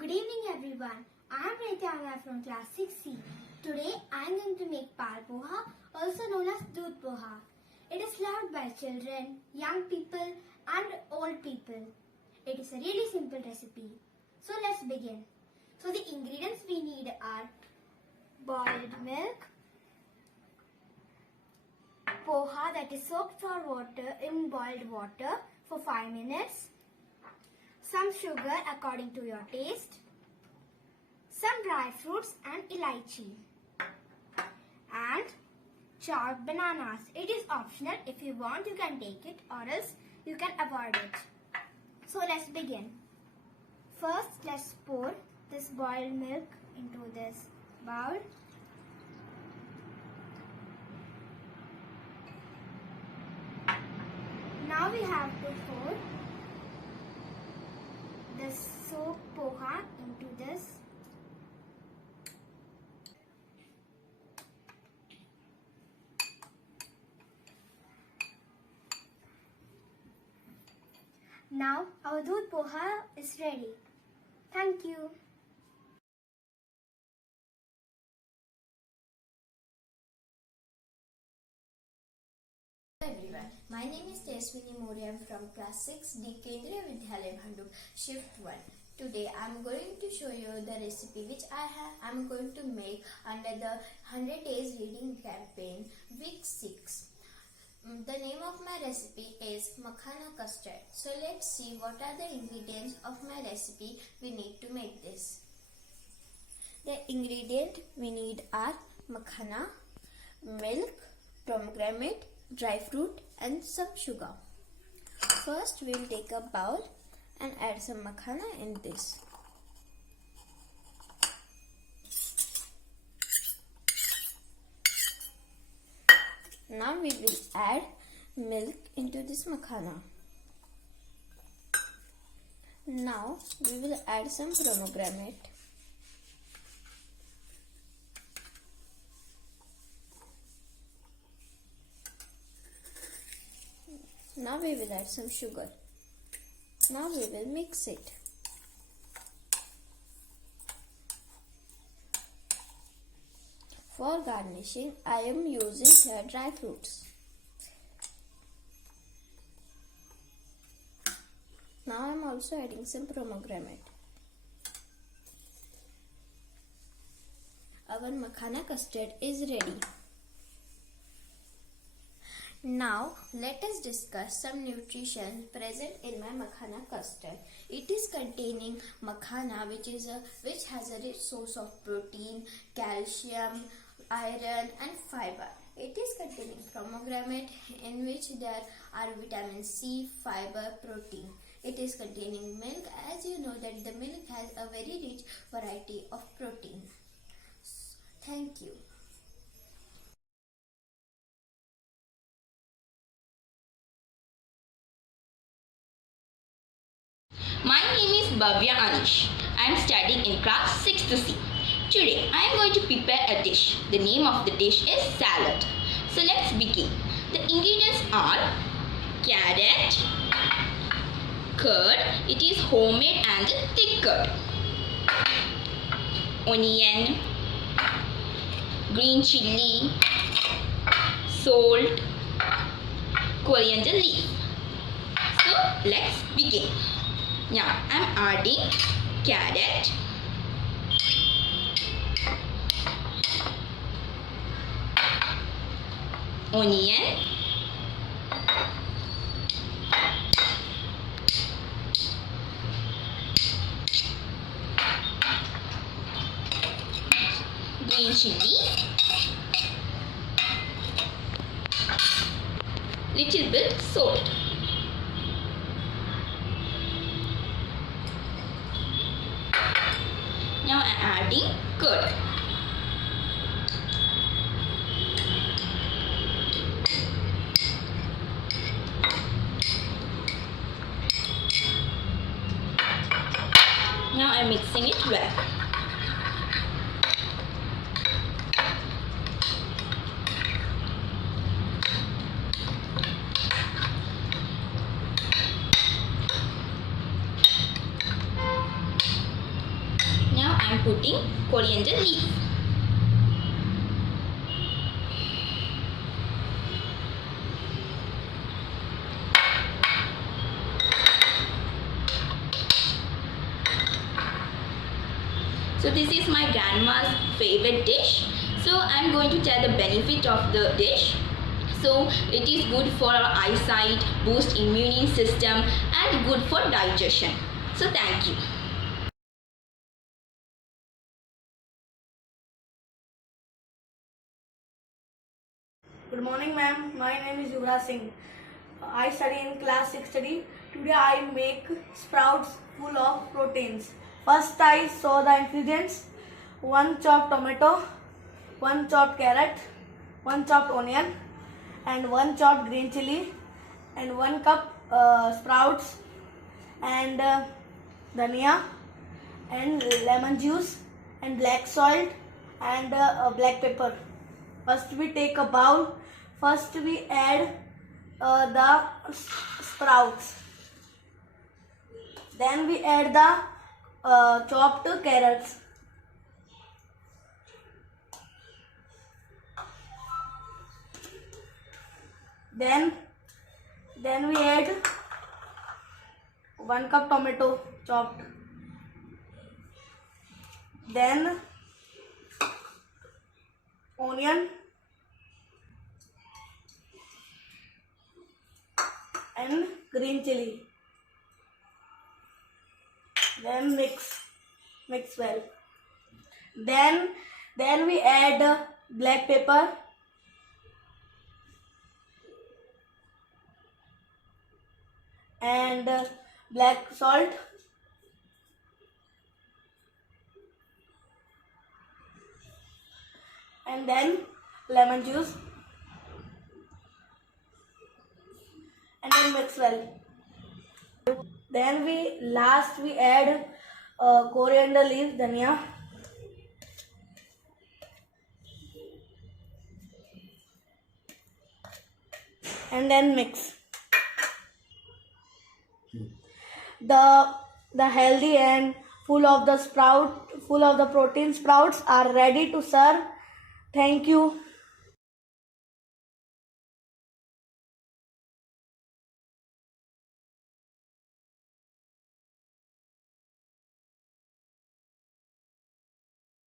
Good evening everyone. I am Nityana from class 6C. Today I am going to make pal poha, also known as doodh poha. It is loved by children, young people and old people. It is a really simple recipe. So let's begin. So the ingredients we need are boiled milk, poha that is soaked for water in boiled water for 5 minutes, some sugar according to your taste, some dry fruits and elaichi, and chopped bananas. It is optional. If you want, you can take it, or else you can avoid it. So let's begin. First, let's pour this boiled milk into this bowl. Now we have to pour the soaked poha into this. Now our doodh poha is ready. Thank you. Hello everyone, my name is Teswini Mori. I am from class 6D Kendriya Vidyalaya Bhandup shift 1. Today I am going to show you the recipe which I am going to make under the 100 days reading campaign week 6. The name of my recipe is makhana custard. So let's see what are the ingredients of my recipe we need to make this. The ingredient we need are makhana, milk, pomegranate, dry fruit and some sugar. First we will take a bowl and add some makhana in this. Now we will add milk into this makhana. Now we will add some pomegranate. Now we will add some sugar. Now we will mix it. For garnishing, I am using here dry fruits. Now I am also adding some pomegranate. Our makhana custard is ready. Now let us discuss some nutrition present in my makhana custard. It is containing makhana which has a rich source of protein, calcium, iron and fiber. It is containing pomegranate in which there are vitamin C, fiber, protein. It is containing milk, as you know that the milk has a very rich variety of protein. Thank you. My name is Bhavya Anish. I am studying in class 6th C. Today I am going to prepare a dish. The name of the dish is salad. So let's begin. The ingredients are carrot, curd, it is homemade and thick curd, onion, green chilli, salt, coriander leaf. So let's begin. Now I am adding carrot, onion, green chilli, little bit salt. Now I am adding curd. Now I am mixing it well. am putting coriander leaf. So this is my grandma's favorite dish. So I am going to tell the benefit of the dish. So it is good for our eyesight, boost immune system and good for digestion. So thank you. Good morning, ma'am. My name is Yuvraj Singh. I study in class 6 study. Today I make sprouts full of proteins. First I saw the ingredients: 1 chopped tomato, 1 chopped carrot, 1 chopped onion, and 1 chopped green chili, and 1 cup sprouts, and dhania, and lemon juice, and black salt, and black pepper. First we take a bowl. First we add the sprouts. Then we add the chopped carrots. Then we add 1 cup tomato chopped. Then onion and green chili. Then mix well. Then we add black pepper and black salt and then lemon juice and then mix well. Then we add coriander leaf, dhania, and then mix. The healthy and full of the protein sprouts are ready to serve. Thank you.